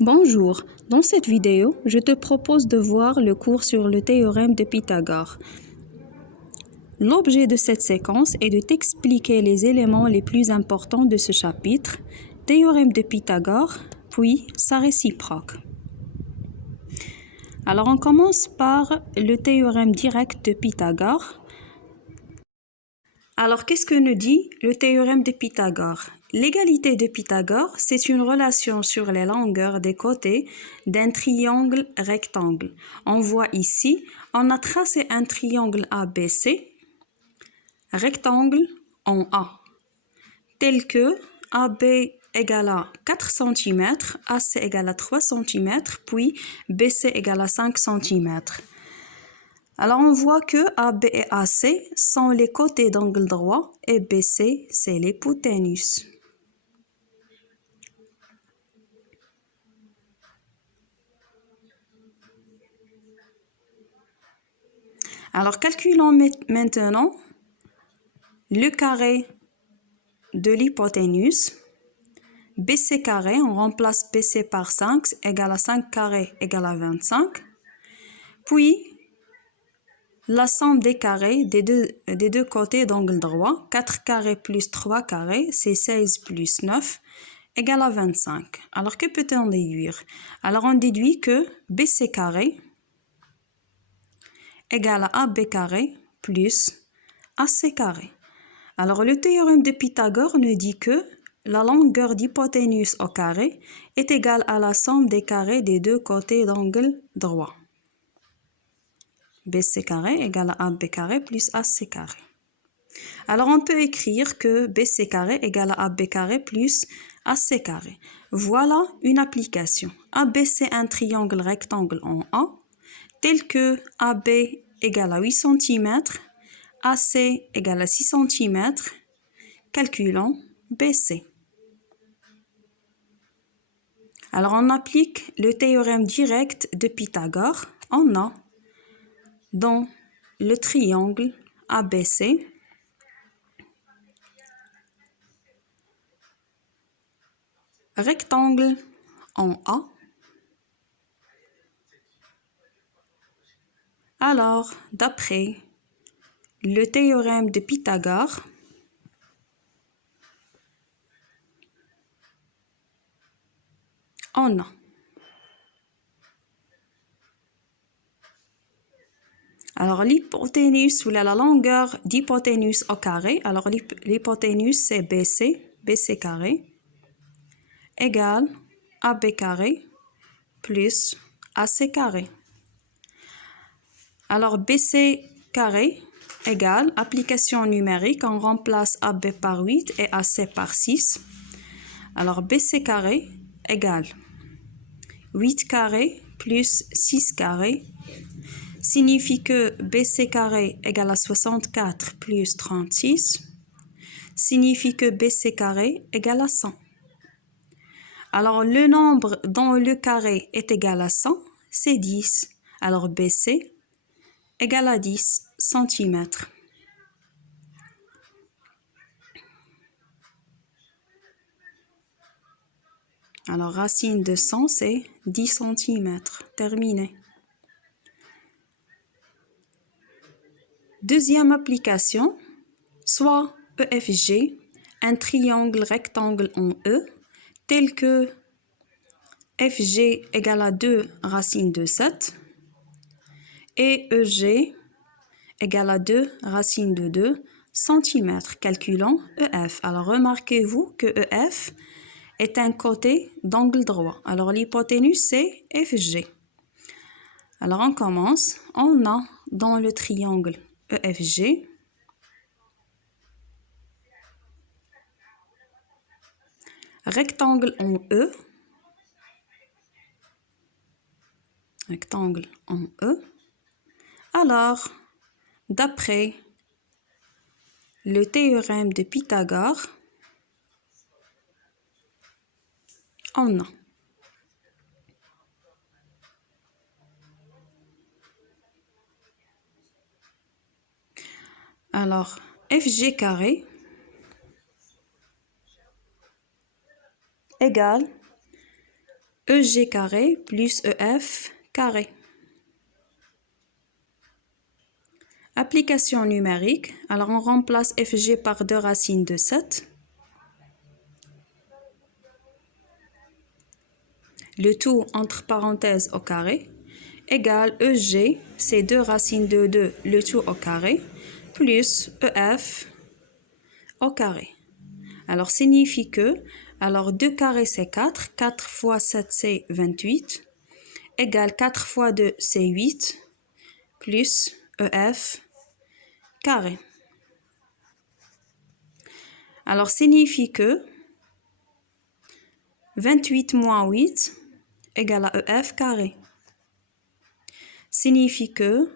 Bonjour, dans cette vidéo, je te propose de voir le cours sur le théorème de Pythagore. L'objet de cette séquence est de t'expliquer les éléments les plus importants de ce chapitre, théorème de Pythagore, puis sa réciproque. Alors on commence par le théorème direct de Pythagore. Alors qu'est-ce que nous dit le théorème de Pythagore? L'égalité de Pythagore, c'est une relation sur les longueurs des côtés d'un triangle rectangle. On voit ici, on a tracé un triangle ABC, rectangle en A, tel que AB égale à 4 cm, AC égale à 3 cm, puis BC égale à 5 cm. Alors, on voit que AB et AC sont les côtés d'angle droit et BC, c'est l'hypoténuse. Alors, calculons maintenant le carré de l'hypoténuse. BC carré, on remplace BC par 5, égale à 5 carré égale à 25. Puis, la somme des carrés des deux côtés d'angle droit, 4 carrés plus 3 carrés, c'est 16 plus 9, égale à 25. Alors, que peut-on déduire? Alors, on déduit que BC carré égale à AB carré plus AC carré. Alors, le théorème de Pythagore nous dit que la longueur d'hypoténuse au carré est égale à la somme des carrés des deux côtés d'angle droit. BC carré égale à AB carré plus AC carré. Alors, on peut écrire que BC carré égale à AB carré plus AC carré. Voilà une application. AB, c'est un triangle rectangle en A, tel que AB égale à 8 cm, AC égale à 6 cm. Calculons BC. Alors, on applique le théorème direct de Pythagore. On a dans le triangle ABC rectangle en A. Alors, d'après le théorème de Pythagore, on a alors l'hypoténuse ou la longueur d'hypoténuse au carré, alors l'hypoténuse c'est BC carré, égale AB carré plus AC carré. Alors BC carré égale, application numérique, on remplace AB par 8 et AC par 6. Alors BC carré égale 8 carré plus 6 carré signifie que BC carré égale à 64 plus 36 signifie que BC carré égale à 100. Alors, le nombre dont le carré est égal à 100, c'est 10. Alors, BC égale à 10 cm. Alors, racine de 100, c'est 10 cm. Terminé. Deuxième application, soit EFG, un triangle rectangle en E, tel que FG égale à 2 racine de 7 et EG égale à 2 racine de 2 cm. Calculons EF. Alors, remarquez-vous que EF est un côté d'angle droit. Alors, l'hypoténuse, c'est FG. Alors, on commence. On a dans le triangle EFG rectangle en E. Rectangle en E. Alors, d'après le théorème de Pythagore, on a alors FG carré égale EG carré plus EF carré. Application numérique. Alors, on remplace FG par 2 racines de 7. Le tout entre parenthèses au carré, égale EG, c'est 2 racines de 2, le tout au carré, plus EF au carré. Alors, signifie que, alors 2 carré c'est 4, 4 fois 7 c'est 28, égale 4 fois 2 c'est 8, plus EF carré. Alors, signifie que 28 moins 8 égale à EF carré. Signifie que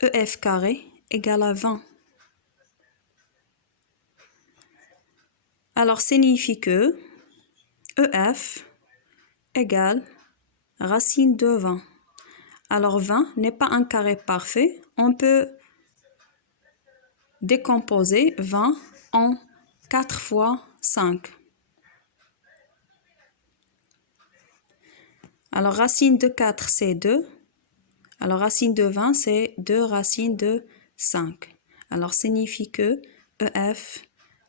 EF carré égale à 20. Alors, signifie que EF égale racine de 20. Alors, 20 n'est pas un carré parfait. On peut décomposer 20 en 4 fois 5. Alors, racine de 4, c'est 2. Alors, racine de 20, c'est 2 racines de 5. Alors, signifie que EF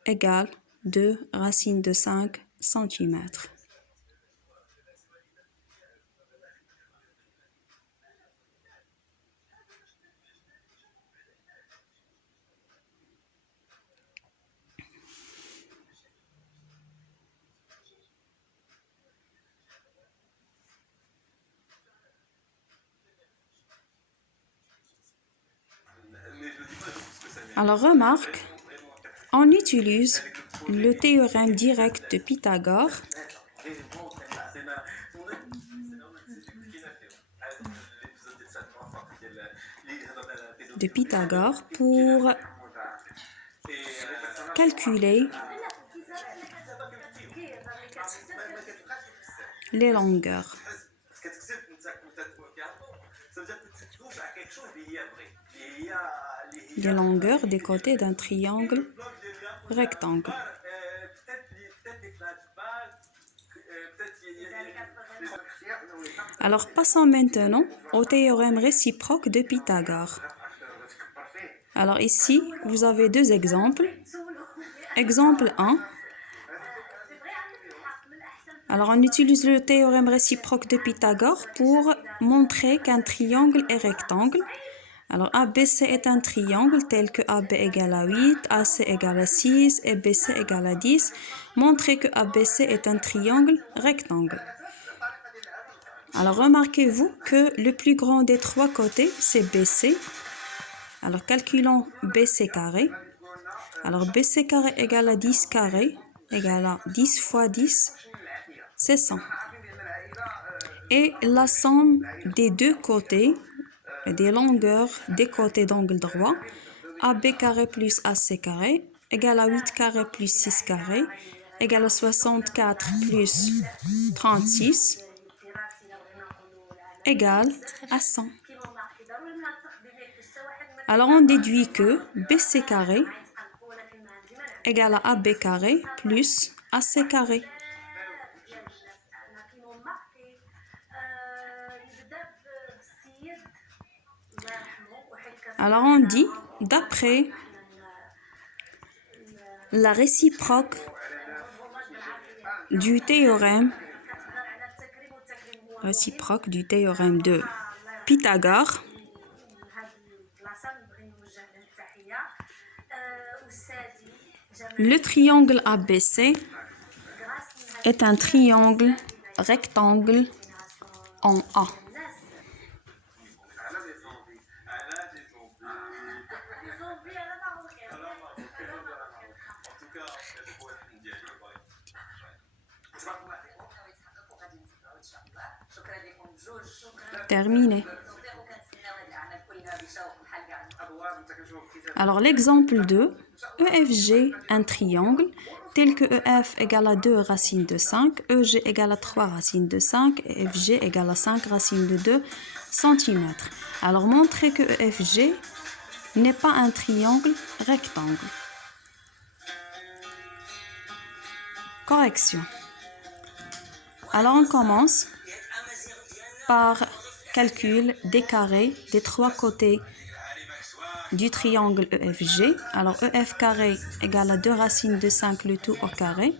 égale 2 racines de 5 cm. Alors, remarque, on utilise le théorème direct de Pythagore pour calculer les longueurs. Les longueurs des côtés d'un triangle rectangle. Alors, passons maintenant au théorème réciproque de Pythagore. Alors ici, vous avez deux exemples. Exemple 1. Alors, on utilise le théorème réciproque de Pythagore pour montrer qu'un triangle est rectangle. Alors, ABC est un triangle tel que AB égale à 8, AC égale à 6 et BC égale à 10. Montrer que ABC est un triangle rectangle. Alors, remarquez-vous que le plus grand des trois côtés, c'est BC. Alors, calculons BC carré. Alors, BC carré égale à 10 carré égale à 10 fois 10, c'est 100. Et la somme des deux côtés, des longueurs des côtés d'angle droit, AB carré plus AC carré égale à 8 carré plus 6 carré égale à 64 plus 36 égale à 100. Alors, on déduit que BC carré égale à AB carré plus AC carré. Alors, on dit, d'après la réciproque du théorème de Pythagore, le triangle ABC est un triangle rectangle en A. Terminé. Alors, l'exemple 2, EFG, un triangle, tel que EF égale à 2 racines de 5, EG égale à 3 racines de 5 et FG égale à 5 racines de 2 cm. Alors, montrez que EFG n'est pas un triangle rectangle. Correction. Alors on commence par calcul des carrés des trois côtés du triangle EFG. Alors EF carré égale à 2 racines de 5 le tout au carré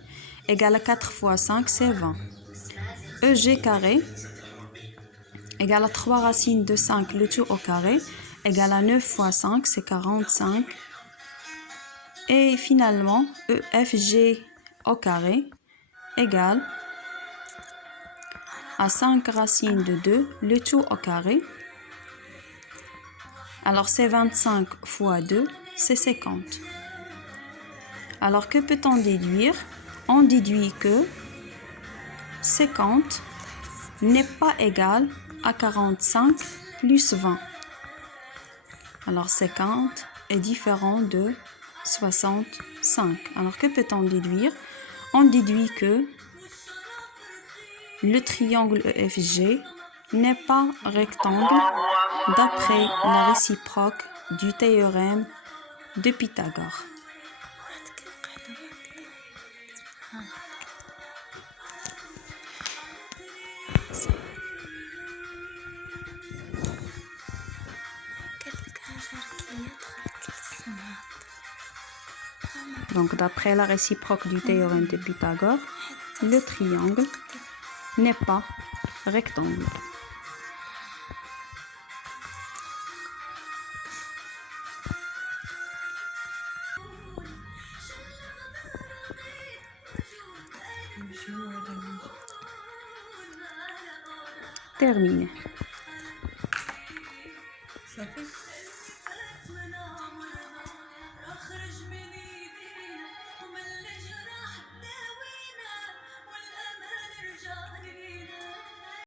égale à 4 fois 5 c'est 20. EG carré égale à 3 racines de 5 le tout au carré égale à 9 fois 5 c'est 45. Et finalement EFG au carré égale à 5 racines de 2 le tout au carré. Alors c'est 25 fois 2, c'est 50. Alors que peut-on déduire? On déduit que 50 n'est pas égal à 45 plus 20. Alors 50 est différent de 65. Alors que peut-on déduire? On déduit que le triangle EFG n'est pas rectangle d'après la réciproque du théorème de Pythagore. Donc d'après la réciproque du théorème de Pythagore, le triangle n'est pas rectangle. Terminé.